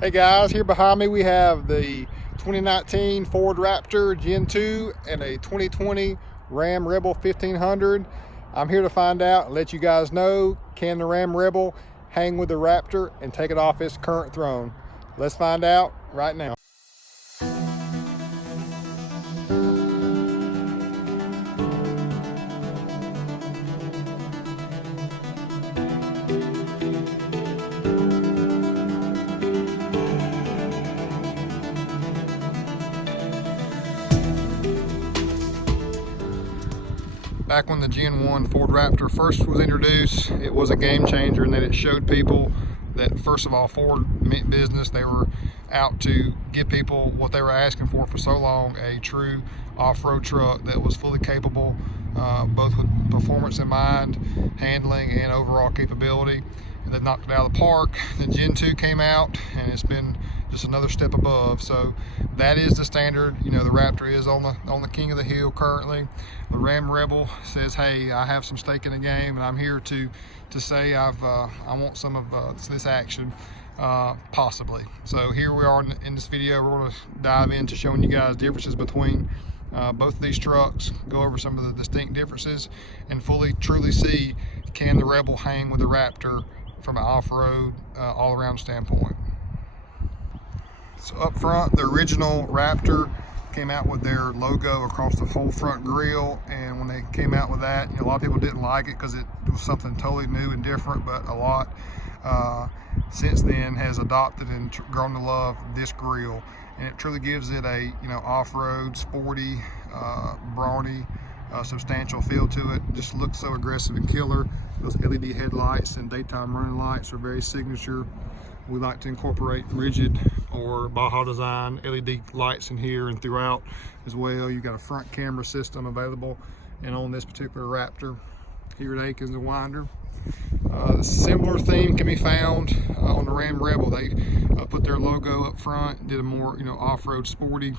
Hey guys, here behind me we have the 2019 Ford Raptor Gen 2 and a 2020 Ram Rebel 1500. I'm here to find out and let you guys know, can the Ram Rebel hang with the Raptor and take it off its current throne? Let's find out right now. Back when the Gen 1 Ford Raptor first was introduced, it was a game changer in that it showed people that, first of all, Ford meant business. They were out to give people what they were asking for so long, a true off-road truck that was fully capable, both with performance in mind, handling, and overall capability. And they knocked it out of the park. The Gen 2 came out, and it's been just another step above. So that is the standard. You know, the Raptor is on the king of the hill currently. The Ram Rebel says, hey, I have some stake in the game, and I'm here to say I want some of this action, possibly. So here we are in this video. We're going to dive into showing you guys differences between both of these trucks, go over some of the distinct differences, and truly see, can the Rebel hang with the Raptor from an off-road, all-around standpoint. So up front, the original Raptor came out with their logo across the whole front grille, and when they came out with that, a lot of people didn't like it because it was something totally new and different, but a lot since then has adopted and grown to love this grille, and it truly gives it a off-road, sporty, brawny, substantial feel to it. Just looks so aggressive and killer. Those LED headlights and daytime running lights are very signature. We like to incorporate rigid or Baja design LED lights in here and throughout as well. You've got a front camera system available, and on this particular Raptor here at Akins and Winder. The similar theme can be found on the Ram Rebel. They put their logo up front, did a more off-road sporty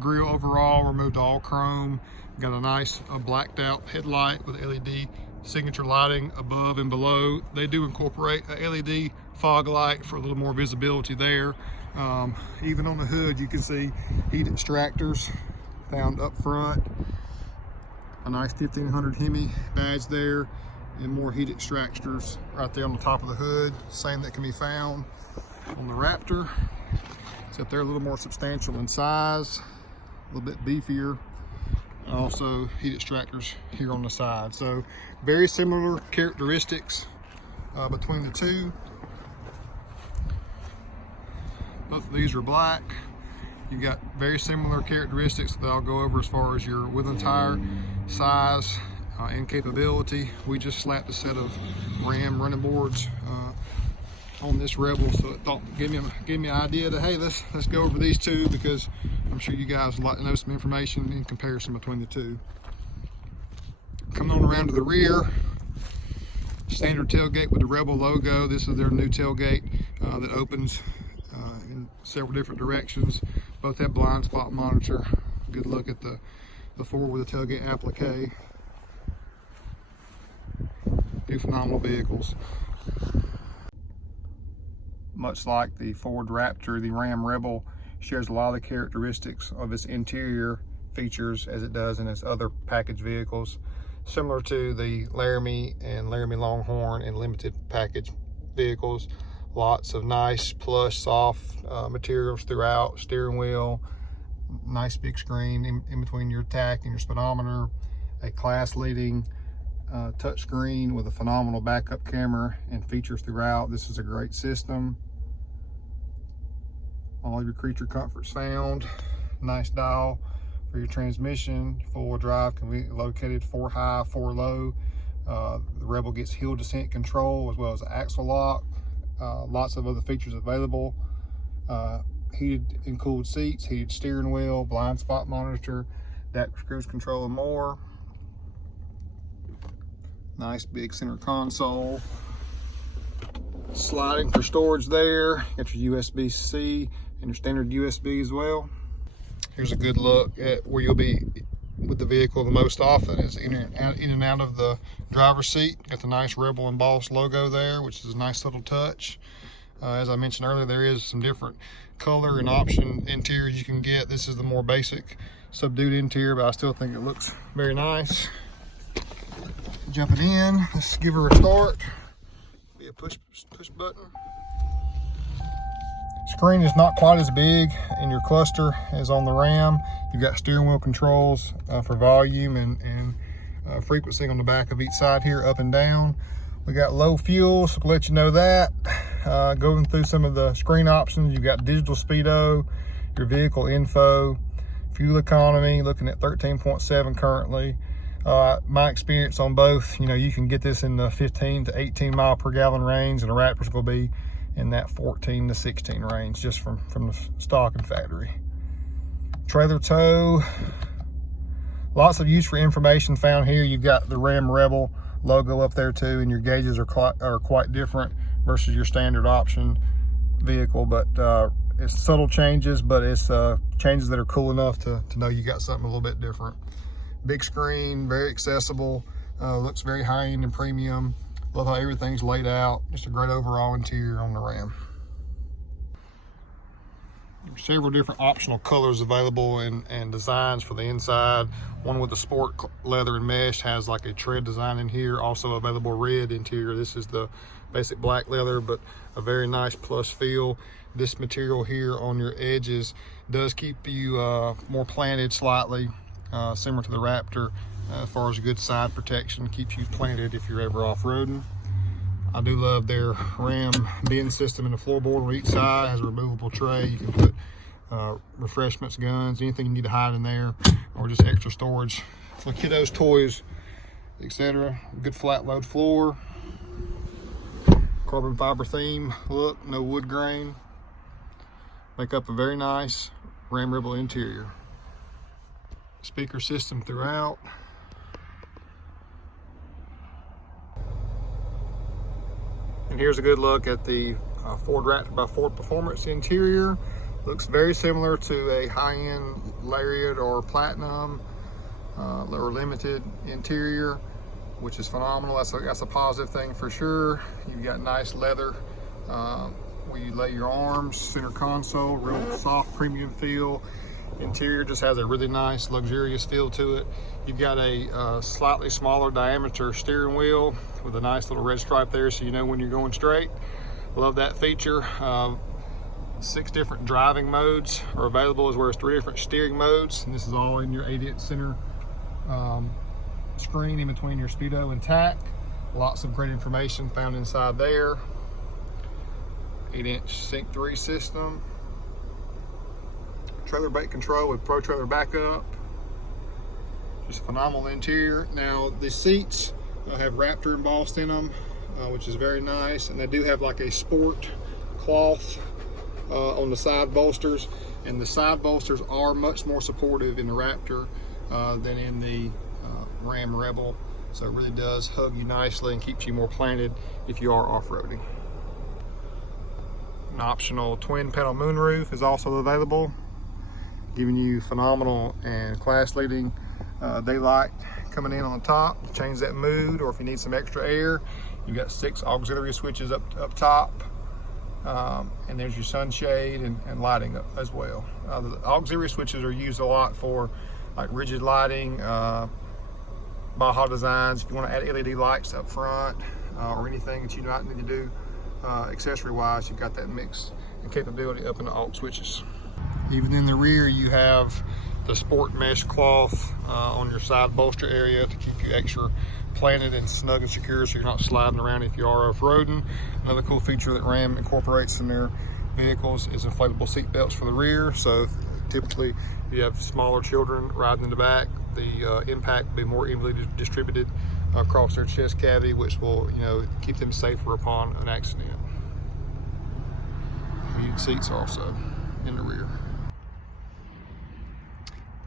grille overall, removed all chrome, got a nice blacked out headlight with LED signature lighting above and below. They do incorporate a LED fog light for a little more visibility there. Even on the hood you can see heat extractors found up front, a nice 1500 Hemi badge there, and more heat extractors right there on the top of the hood. Same that can be found on the Raptor, except they're a little more substantial in size, a little bit beefier. Also heat extractors here on the side. So very similar characteristics between the two. Both of these are black. You've got very similar characteristics that I'll go over as far as your wheel and tire size and capability. We just slapped a set of Ram running boards on this Rebel, so it thought give me an idea that, hey, let's go over these two, because I'm sure you guys would like to know some information in comparison between the two. Coming on around to the rear, standard tailgate with the Rebel logo. This is their new tailgate that opens in several different directions. Both have blind spot monitor. Good look at the Ford with the tailgate applique. Two phenomenal vehicles. Much like the Ford Raptor, the Ram Rebel shares a lot of the characteristics of its interior features as it does in its other package vehicles, similar to the Laramie and Laramie Longhorn and limited package vehicles. Lots of nice plush soft materials throughout, steering wheel, nice big screen in between your tach and your speedometer, a class leading touch screen with a phenomenal backup camera and features throughout. This is a great system. All of your creature comforts found. Nice dial for your transmission. Four-wheel drive can be located 4 high, 4 low. The Rebel gets hill descent control as well as axle lock. Lots of other features available. Heated and cooled seats, heated steering wheel, blind spot monitor, adaptive cruise control, and more. Nice big center console. Sliding for storage there. Got your USB-C and your standard USB as well. Here's a good look at where you'll be with the vehicle the most often, is in and out of the driver's seat. Got the nice Rebel embossed logo there, which is a nice little touch. As I mentioned earlier, there is some different color and option interiors you can get. This is the more basic subdued interior, but I still think it looks very nice. Jumping in, let's give her a start. Be a push button. Screen is not quite as big in your cluster as on the Ram. You've got steering wheel controls for volume and frequency on the back of each side here, up and down. We got low fuel, so to let you know that. Going through some of the screen options, you've got digital speedo, your vehicle info, fuel economy, looking at 13.7 currently. My experience on both, you can get this in the 15 to 18 mile per gallon range, and the Raptor's gonna be in that 14 to 16 range, just from the stock and factory. Trailer tow, lots of use for information found here. You've got the Ram Rebel logo up there too, and your gauges are quite different versus your standard option vehicle, but it's subtle changes, but it's changes that are cool enough to know you got something a little bit different. Big screen, very accessible, looks very high-end and premium. Love how everything's laid out. Just a great overall interior on the Ram. Several different optional colors available and designs for the inside. One with the sport leather and mesh has like a tread design in here. Also available red interior. This is the basic black leather, but a very nice plush feel. This material here on your edges does keep you more planted slightly, similar to the Raptor. As far as a good side protection, keeps you planted if you're ever off-roading. I do love their Ram bin system in the floorboard on each side. It has a removable tray. You can put refreshments, guns, anything you need to hide in there, or just extra storage for kiddos, toys, etc. Good flat load floor. Carbon fiber theme look, no wood grain. Make up a very nice Ram Rebel interior. Speaker system throughout. And here's a good look at the Ford Raptor by Ford Performance interior. Looks very similar to a high-end Lariat or Platinum or Limited interior, which is phenomenal. That's a positive thing for sure. You've got nice leather where you lay your arms, center console, real soft premium feel. Interior just has a really nice luxurious feel to it. You've got a slightly smaller diameter steering wheel with a nice little red stripe there, so you know when you're going straight. Love that feature. 6 different driving modes are available, as well as 3 different steering modes, and this is all in your 8-inch center screen in between your speedo and tack. Lots of great information found inside there. 8-inch Sync 3 system. Trailer brake control with Pro Trailer backup. Just a phenomenal interior. Now the seats have Raptor embossed in them, which is very nice, and they do have like a sport cloth on the side bolsters, and the side bolsters are much more supportive in the Raptor than in the Ram Rebel, so it really does hug you nicely and keeps you more planted if you are off-roading. An optional twin panel moonroof is also available, giving you phenomenal and class-leading daylight coming in on the top to change that mood, or if you need some extra air. You've got 6 auxiliary switches up top, and there's your sunshade and lighting as well. The auxiliary switches are used a lot for like rigid lighting, Baja designs. If you want to add LED lights up front, or anything that you might need to do accessory-wise, you've got that mix and capability up in the aux switches. Even in the rear, you have the sport mesh cloth on your side bolster area to keep you extra planted and snug and secure, so you're not sliding around if you are off-roading. Another cool feature that Ram incorporates in their vehicles is inflatable seat belts for the rear. So typically, if you have smaller children riding in the back, the impact will be more evenly distributed across their chest cavity, which will, keep them safer upon an accident. Heated seats also in the rear.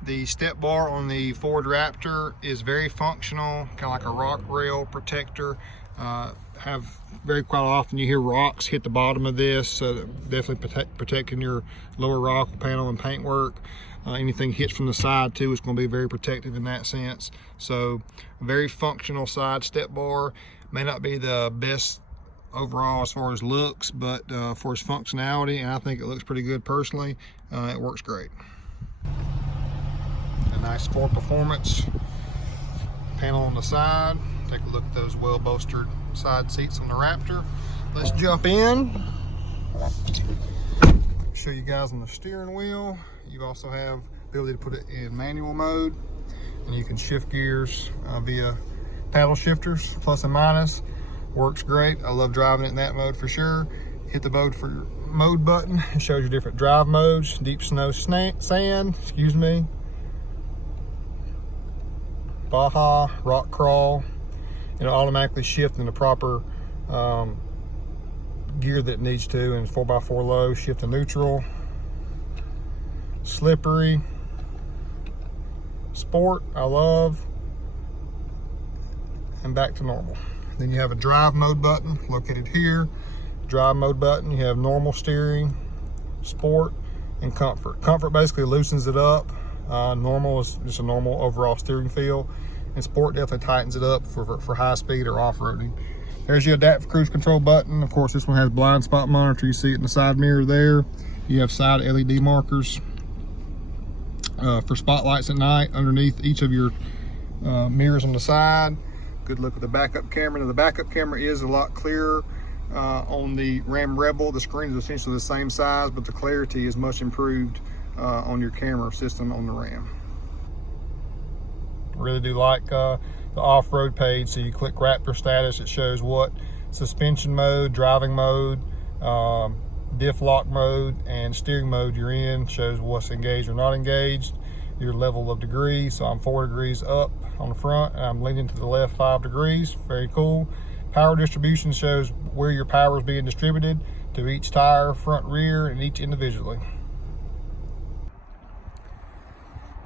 The step bar on the Ford Raptor is very functional, kind of like a rock rail protector. Have very quite often you hear rocks hit the bottom of this, so definitely protecting your lower rock panel and paintwork. Anything hits from the side too is going to be very protective in that sense. So very functional side step bar. May not be the best overall as far as looks, but for its functionality, and I think it looks pretty good personally, it works great. A nice Ford Performance panel on the side. Take a look at those well bolstered side seats on the Raptor. Let's jump in. Show you guys on the steering wheel. You also have the ability to put it in manual mode, and you can shift gears via paddle shifters, plus and minus. Works great. I love driving it in that mode for sure. Hit the mode button. It shows you different drive modes: deep snow, sand, Baja, rock crawl. It'll automatically shift in the proper gear that it needs to, and 4x4 low, shift to neutral, slippery, sport, I love, and back to normal. Then you have a drive mode button located here. Drive mode button, you have normal steering, sport, and comfort. Comfort basically loosens it up. Normal is just a normal overall steering feel, and sport definitely tightens it up for high speed or off-roading. There's your adaptive cruise control button. Of course, this one has blind spot monitor. You see it in the side mirror there. You have side LED markers for spotlights at night underneath each of your mirrors on the side. Good look at the backup camera. Now, the backup camera is a lot clearer on the Ram Rebel. The screen is essentially the same size, but the clarity is much improved on your camera system on the Ram. Really do like the off-road page. So you click Raptor status, it shows what suspension mode, driving mode, diff lock mode, and steering mode you're in. Shows what's engaged or not engaged, your level of degrees. So I'm 4 degrees up on the front, and I'm leaning to the left 5 degrees. Very cool. Power distribution shows where your power is being distributed to each tire, front, rear, and each individually.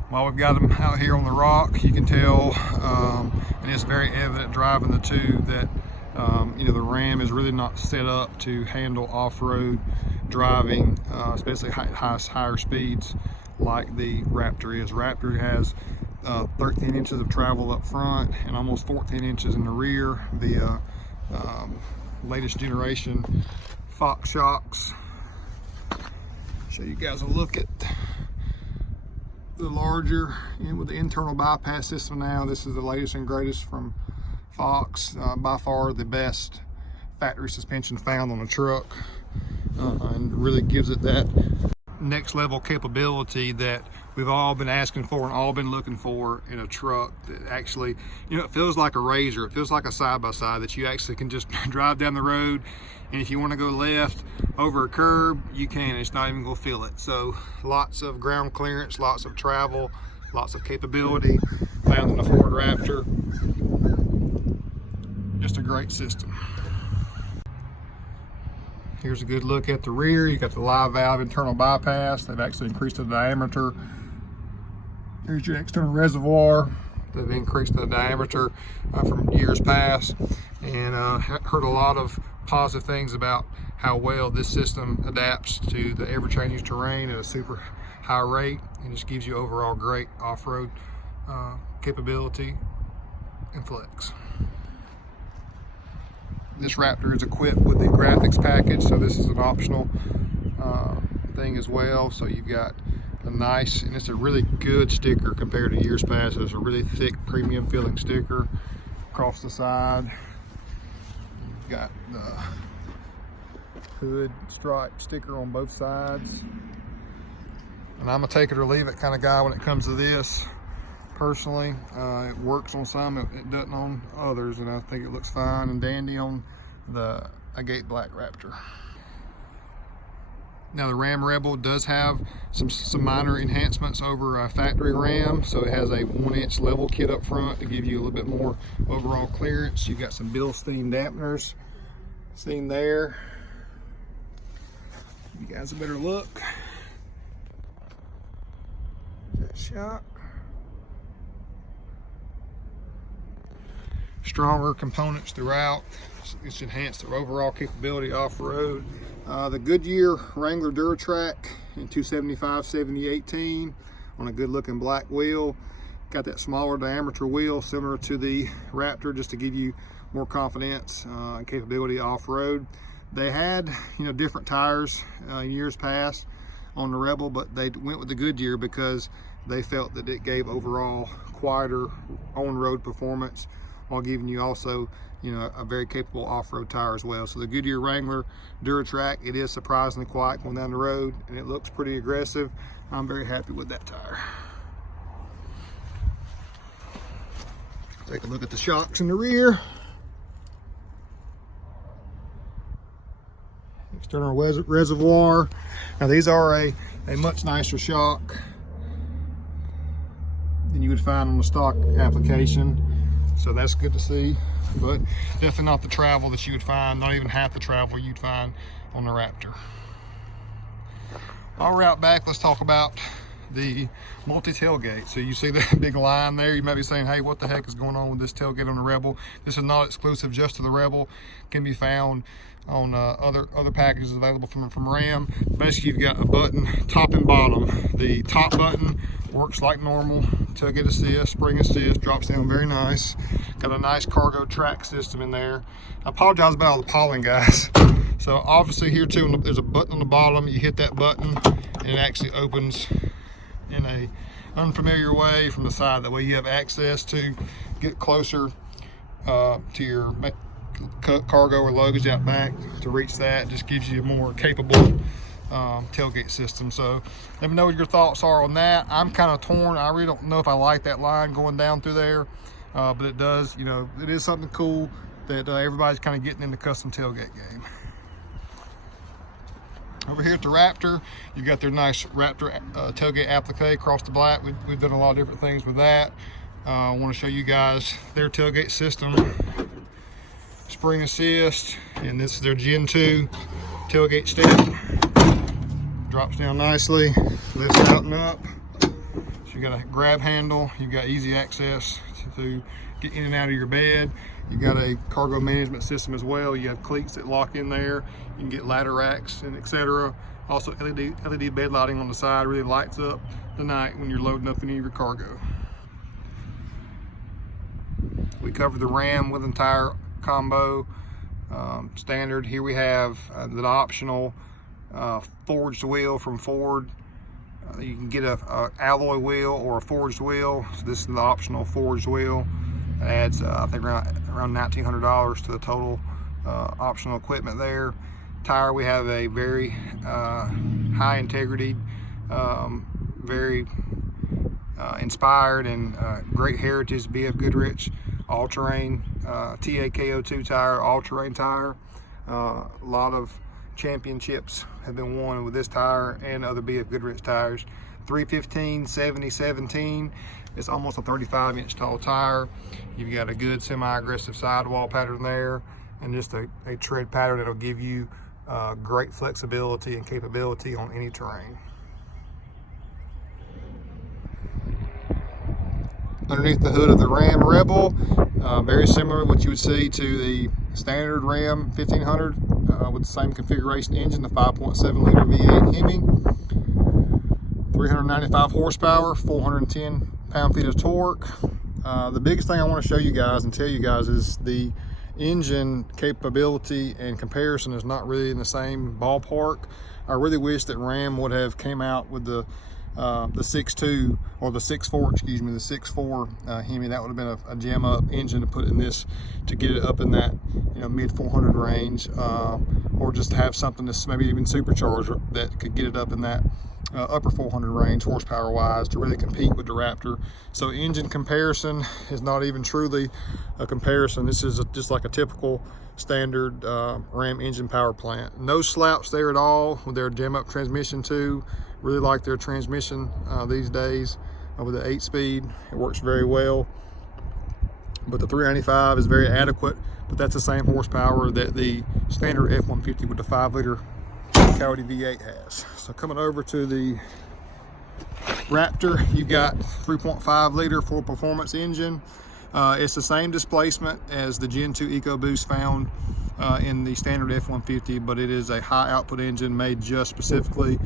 While we've got them out here on the rock, you can tell, and it's very evident driving the two, that the Ram is really not set up to handle off-road driving, especially higher speeds like the Raptor is. Raptor has 13 inches of travel up front and almost 14 inches in the rear. The latest generation Fox shocks. Show you guys a look at the larger, and with the internal bypass system now. This is the latest and greatest from Fox. By far the best factory suspension found on a truck, and really gives it that next level capability that we've all been asking for and all been looking for in a truck. That actually, it feels like a Razor. It feels like a side-by-side that you actually can just drive down the road, and if you want to go left over a curb, you can. It's not even going to feel it. So lots of ground clearance, lots of travel, lots of capability found in the Ford Raptor. Just a great system. Here's a good look at the rear. You got the live valve internal bypass. They've actually increased the diameter. Here's your external reservoir. They've increased the diameter from years past, and heard a lot of positive things about how well this system adapts to the ever-changing terrain at a super high rate, and just gives you overall great off-road capability and flex. This Raptor is equipped with the graphics package, so this is an optional thing as well. So you've got a nice, and it's a really good sticker compared to years past. It's a really thick, premium feeling sticker across the side. You've got the hood stripe sticker on both sides. And I'm a take it or leave it kind of guy when it comes to this. Personally, it works on some, it doesn't on others, and I think it looks fine and dandy on the Tailgate Black Raptor. Now the Ram Rebel does have some minor enhancements over a factory Ram. So it has a 1-inch level kit up front to give you a little bit more overall clearance. You've got some Bilstein dampeners seen there. Give you guys a better look. That shot. Stronger components throughout. It's enhanced their overall capability off-road. The Goodyear Wrangler Duratrack in 275/70/18 on a good looking black wheel. Got that smaller diameter wheel similar to the Raptor, just to give you more confidence and capability off-road. They had, different tires in years past on the Rebel, but they went with the Goodyear because they felt that it gave overall quieter on-road performance while giving you also, a very capable off-road tire as well. So the Goodyear Wrangler DuraTrack, it is surprisingly quiet going down the road, and it looks pretty aggressive. I'm very happy with that tire. Take a look at the shocks in the rear. External reservoir. Now these are a much nicer shock than you would find on the stock application, so that's good to see, but definitely not the travel that you would find, not even half the travel you'd find on the Raptor. I'll route back. Let's talk about the multi-tailgate. So you see that big line there. You might be saying, hey, what the heck is going on with this tailgate on the Rebel? This is not exclusive just to the Rebel. It can be found on other packages available from Ram. Basically, you've got a button top and bottom. The top button works like normal. Tailgate assist, spring assist, drops down very nice. Got a nice cargo track system in there. I apologize about all the pollen, guys. So obviously here too, there's a button on the bottom. You hit that button and it actually opens in a unfamiliar way from the side. That way you have access to get closer to your cargo or luggage out back to reach that. Just gives you a more capable tailgate system. So let me know what your thoughts are on that. I'm kind of torn. I really don't know if I like that line going down through there, but it does, it is something cool that everybody's kind of getting in the custom tailgate game. Over here at the Raptor, you've got their nice Raptor tailgate applique across the black. We've done a lot of different things with that. I want to show you guys their tailgate system. Spring assist, and this is their Gen 2 tailgate step. Drops down nicely, lifts out and up. So you got a grab handle, you've got easy access to get in and out of your bed. You've got a cargo management system as well. You have cleats that lock in there. You can get ladder racks and etc. Also LED bed lighting on the side, really lights up the night when you're loading up any of your cargo. We covered the Ram with entire combo standard. Here we have the optional forged wheel from Ford. You can get a alloy wheel or a forged wheel. So this is the optional forged wheel. It adds I think around $1,900 to the total optional equipment there. Tire, we have a very high integrity, very inspired and great heritage BF Goodrich all-terrain TAKO2 tire, all-terrain tire. A lot of championships have been won with this tire and other BF Goodrich tires. 315 70/17. It's almost a 35-inch tall tire. You've got a good semi-aggressive sidewall pattern there, and just a tread pattern that'll give you great flexibility and capability on any terrain. Underneath the hood of the Ram Rebel, very similar to what you would see to the standard Ram 1500 with the same configuration engine, the 5.7 liter V8 Hemi, 395 horsepower, 410 pound-feet of torque. The biggest thing I want to show you guys and tell you guys is the engine capability and comparison is not really in the same ballpark. I really wish that Ram would have came out with the 6.2 or the 6.4, excuse me, the 6.4 Hemi. That would have been a jam up engine to put in this to get it up in that mid 400 range, or just have something that's maybe even supercharged that could get it up in that upper 400 range horsepower wise to really compete with the Raptor. So engine comparison is not even truly a comparison. This is just like a typical standard Ram engine power plant. No slouch there at all with their jam up transmission too. Really like their transmission these days with the 8-speed. It works very well. But the 395 is very adequate, but that's the same horsepower that the standard F-150 with the 5-liter Coyote V8 has. So coming over to the Raptor, you've got 3.5 liter full performance engine. It's the same displacement as the Gen 2 EcoBoost found in the standard F-150, but it is a high output engine made just specifically.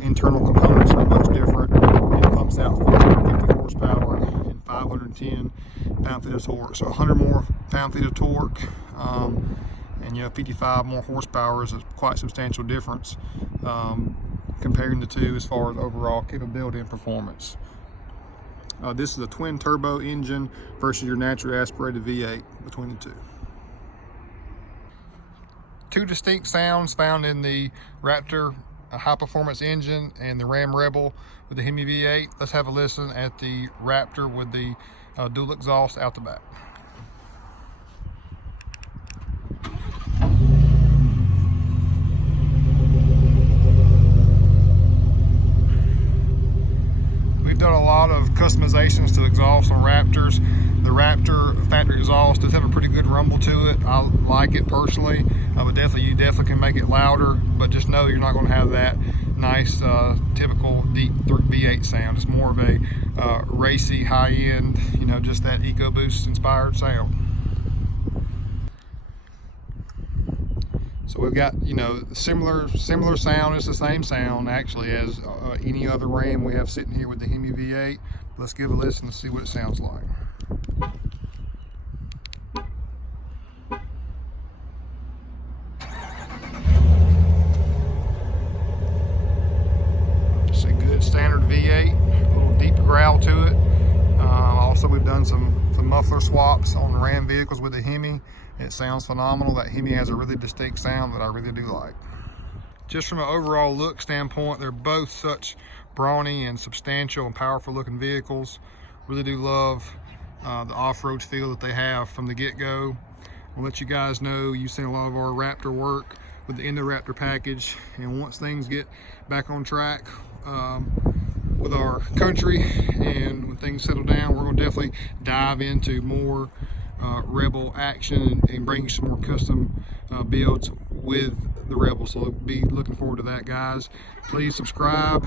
Internal components are much different. It pumps out 450 horsepower in and 510 pound-feet of torque. So 100 more pound-feet of torque, and 55 more horsepower is a quite substantial difference comparing the two as far as overall capability and performance. This is a twin turbo engine versus your naturally aspirated V8 between the two. Two distinct sounds found in the Raptor high performance engine and the Ram Rebel with the Hemi V8. Let's have a listen at the Raptor with the dual exhaust out the back. We've done a lot of customizations to exhaust on Raptors. The Raptor factory exhaust does have a pretty good rumble to it. I like it personally, but you definitely can make it louder, but just know you're not going to have that nice typical deep V8 sound. It's more of a racy, high-end, just that EcoBoost inspired sound. So we've got, similar sound. It's the same sound actually as any other Ram we have sitting here with the Hemi V8. Let's give a listen and see what it sounds like. Just a good standard V8, a little deep growl to it. Also, we've done some muffler swaps on the Ram vehicles with the Hemi. It sounds phenomenal. That Hemi has a really distinct sound that I really do like. Just from an overall look standpoint, they're both such brawny and substantial and powerful looking vehicles. Really do love the off-road feel that they have from the get-go. I'll let you guys know you've seen a lot of our Raptor work with the Raptor package, and once things get back on track with our country and when things settle down, we're going to definitely dive into more Rebel action and bring you some more custom builds with the Rebel. So be looking forward to that, guys. Please subscribe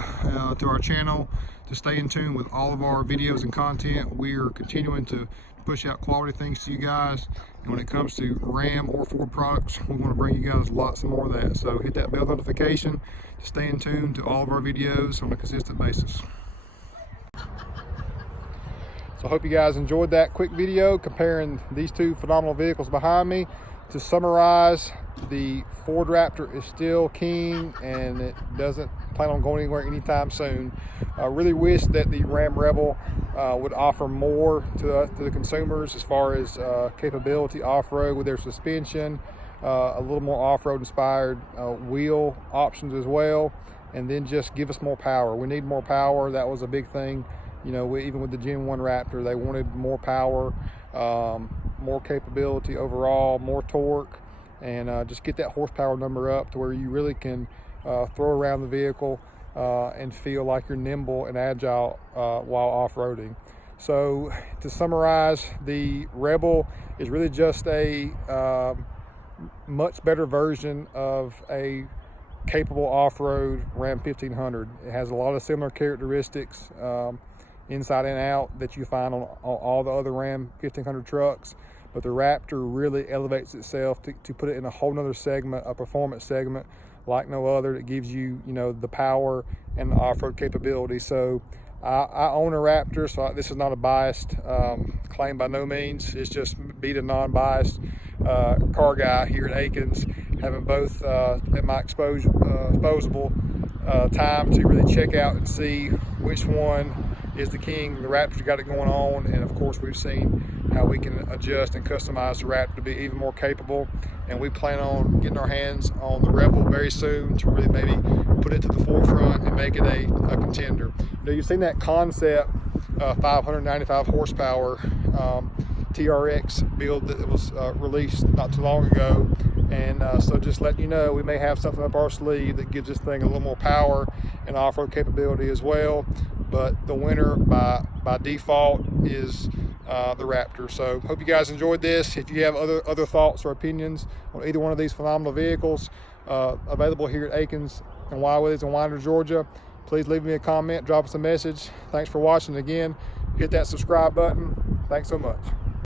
to our channel to stay in tune with all of our videos and content. We are continuing to push out quality things to you guys, and when it comes to Ram or Ford products, we want to bring you guys lots and more of that. So hit that bell notification to stay in tune to all of our videos on a consistent basis. So I hope you guys enjoyed that quick video comparing these two phenomenal vehicles behind me. To summarize, the Ford Raptor is still king, and it doesn't plan on going anywhere anytime soon. I really wish that the Ram Rebel would offer more to the consumers as far as capability off-road with their suspension, a little more off-road inspired wheel options as well, and then just give us more power. We need more power. That was a big thing. Even with the Gen 1 Raptor, they wanted more power, more capability overall, more torque, and just get that horsepower number up to where you really can throw around the vehicle and feel like you're nimble and agile while off-roading. So to summarize, the Rebel is really just a much better version of a capable off-road Ram 1500. It has a lot of similar characteristics inside and out that you find on all the other Ram 1500 trucks, but the Raptor really elevates itself to put it in a whole nother segment, a performance segment like no other, that gives you, the power and the off-road capability. So I own a Raptor, so this is not a biased claim by no means. It's just being a non-biased car guy here at Akins, having both at my disposable time to really check out and see which one is the king. The Raptor's got it going on, and of course we've seen how we can adjust and customize the Raptor to be even more capable, and we plan on getting our hands on the Rebel very soon to really maybe put it to the forefront and make it a contender. You've seen that concept 595 horsepower TRX build that was released not too long ago, and so just letting you know, we may have something up our sleeve that gives this thing a little more power and off-road capability as well, but the winner by default is the Raptor. So hope you guys enjoyed this. If you have other thoughts or opinions on either one of these phenomenal vehicles, available here at Akins and Willies in Winder, Georgia, please leave me a comment, drop us a message. Thanks for watching. Again, hit that subscribe button. Thanks so much.